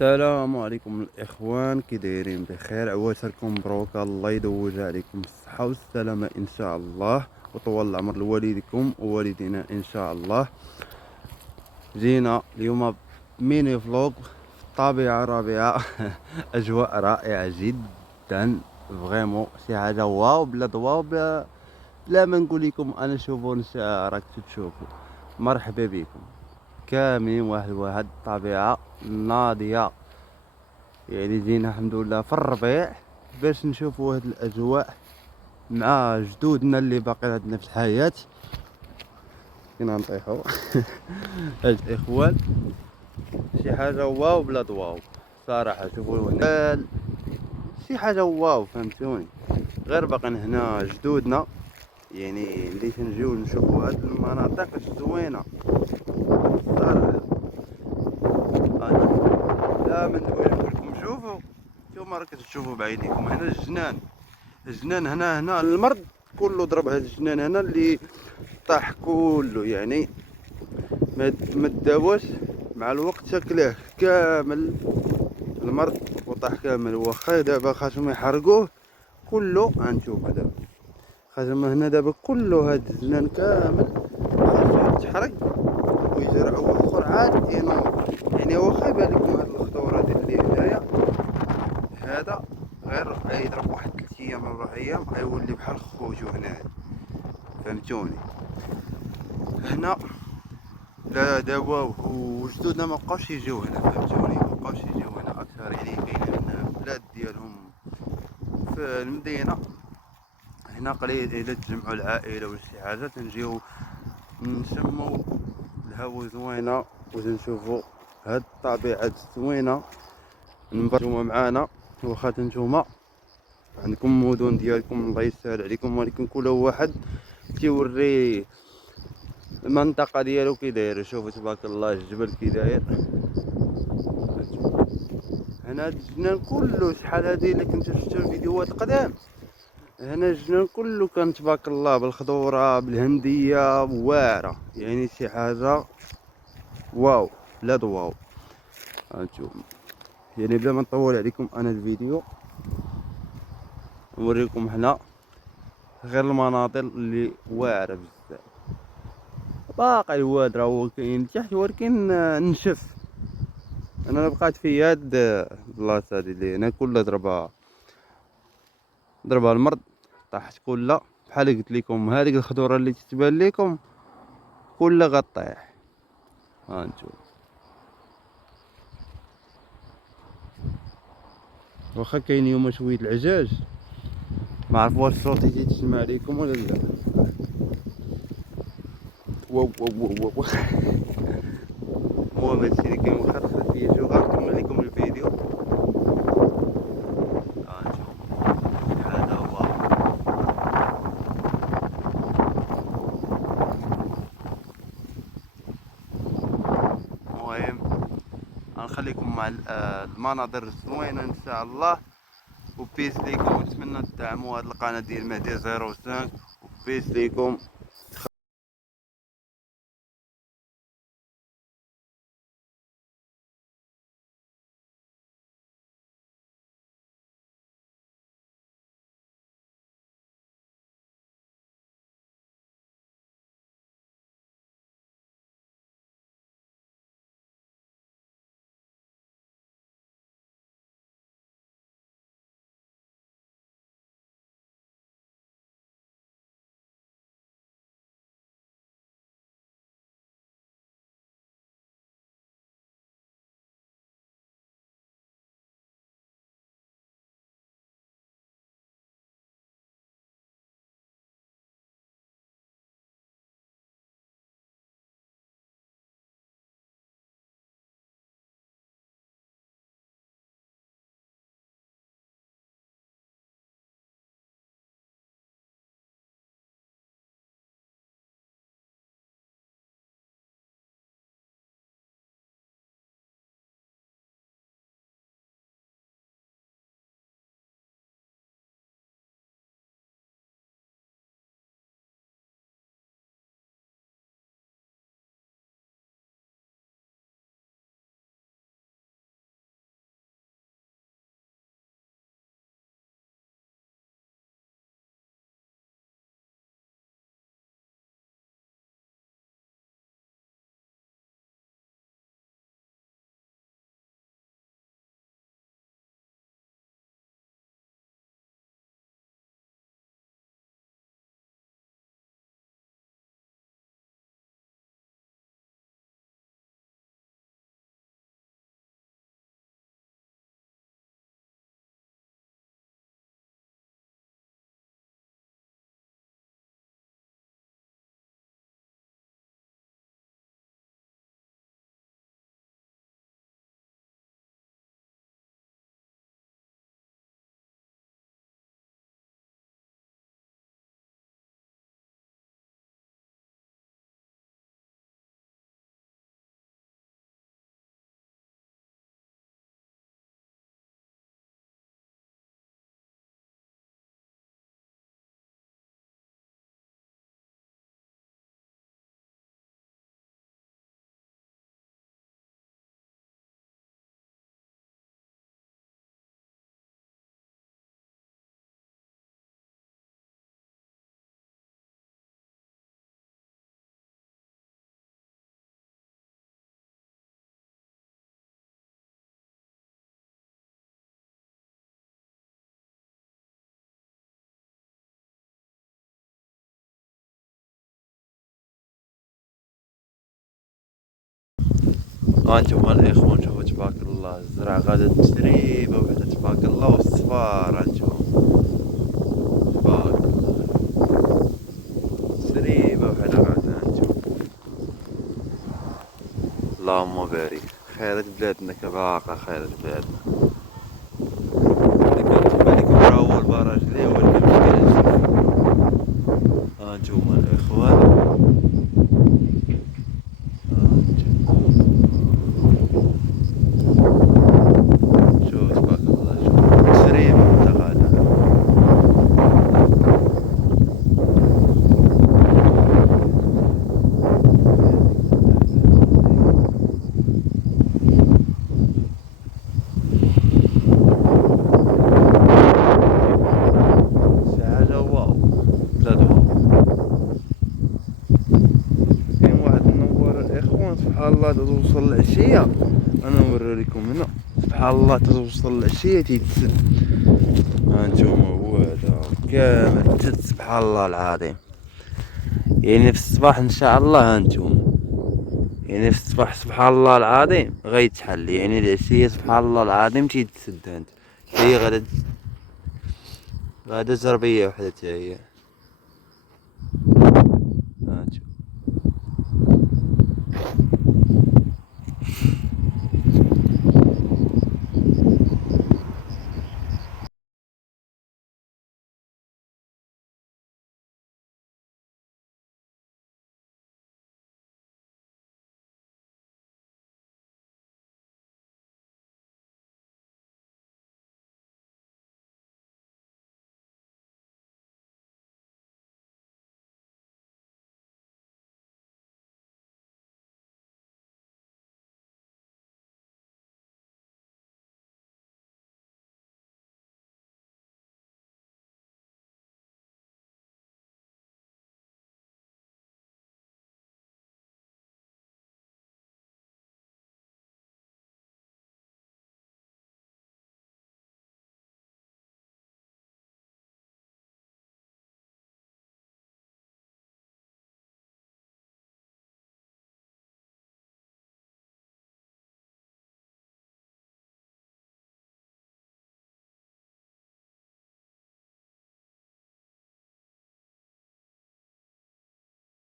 السلام عليكم الاخوان، كي دايرين بخير؟ عواشركم مبروكه، الله يدوز عليكم الصحه والسلامه ان شاء الله، وطول العمر لوالديكم ووالدينا ان شاء الله. جينا اليوم ميني فلوق في الطبيعه ربيعه. اجواء رائعه جدا، فريمون شي حاجه واو بلا واو بلا ما نقول لكم انا. شوفوا راك تشوفوا. مرحبا بكم كاملين، واحد الطبيعه ناضيه. يعني جينا الحمد لله في الربيع باش نشوفوا هاد الاجواء مع جدودنا اللي باقي عندنا في الحياه. كنا نطيحوا. هاد الاخوان شي حاجه واو بلا واو صراحه. شوفوا هنا شي حاجه واو، فهمتوني؟ غير باقي هنا جدودنا، يعني اللي تنجيو نشوفوا هاد المناطق الزوينه صراحه. انا لا من نقول لكم شوفوا، نتوما راك تشوفوا بعينيكم هنا الجنان. الجنان هنا المرض كله ضرب هذا الجنان هنا اللي طاح كله، يعني ما داواش مع الوقت شكله كامل المرض وطاح كامل. واخا دابا خاصهم يحرقوه كله، غنشوفو دابا خاصهم هنا دابا كله هاد الجنان كامل خاصو يتحرق ويزرعوا واحد اخر عاد ينوض. يعني واخا يبان لكم هاد الخضوره ديال اللي هنايا هذا غير يضرب واحد 3 ايام ولا 4 ايام غيولي بحال خوتو هنايا، فهمتوني؟ هنا لا دابا وجدودنا ما بقاوش يجيو هنا، فهمتوني؟ ما بقاوش يجيو هنا اكثر، يعني كاينين هنا البلاد ديالهم في المدينه. هنا قليل الا تجمعوا العائله ولا شي حاجه تنجيو نشموا الهوا زوينه وتنشوفوا هاد الطبيعه الزوينه. نتوما معانا، واخا نتوما عندكم مدن ديالكم الله يسهل عليكم، ولكن كل واحد تيوري المنطقه ديالو كي داير. شوفوا تبارك الله الجبل كي داير. هنا هاد الجنان كله شحال هادي اللي كنتو شفتو الفيديوهات القدام، هنا الجنان كله كان تبارك الله بالخضوره بالهنديه واعره، يعني شي حاجه واو لا واو. هانتوما يعني بلا ما نطول عليكم انا الفيديو نوريكم هنا غير المناظر اللي واعره بزاف. باقي الواد راه هو كاين لتحت ولكن نشف. انا بقات في هاد البلاصه هادي اللي هنا كلها ضربها المرض، طاحت كلها بحال قلت لكم. هذيك الخضوره اللي تتبان لكم كلها غطيح. ها انتم واخا كاين يوم شويه العجاج، ما عرف واش صوتي تيتسمع لكم ولا لا. واو واو واو واو. المهم هادشي اللي كاين واخا الخلفيه. شوف غنكمل لكم الفيديو. ها انتم هذا هو. المهم غنخليكم مع المناظر الزوينه ان شاء الله. وبيس ليكم، ونتمنى تدعموا هاد القناه ديال مهدي 05. وبيس ليكم. هانتوما الاخوان شوفوا تبارك الله الزرع غادا تسريبه وحده تبارك الله والصفار هانتوما تبارك الله تسريبه وحده غادا هانتوما. اللهم بارك خيرات بلادنا كباقة خيرات بلادنا. هذا كان بالكم راه هو البراج اللي هو المشكلة. هانتوما الاخوان شوف تبارك الله شوف تسريبه وحده غادا. شي حاجة واو بلاد واو. كاين واحد النوار الاخوان سبحان الله توصل العشية انا نوريكم هنا سبحان الله توصل العشية تيتسد. هانتوما هو هذا كامل تسد سبحان الله العظيم. يعني في الصباح ان شاء الله هانتوما يعني في الصباح سبحان الله العظيم غيتحل. يعني العشية سبحان الله العظيم تيتسد. هانت هي غادا زربية وحدة هي.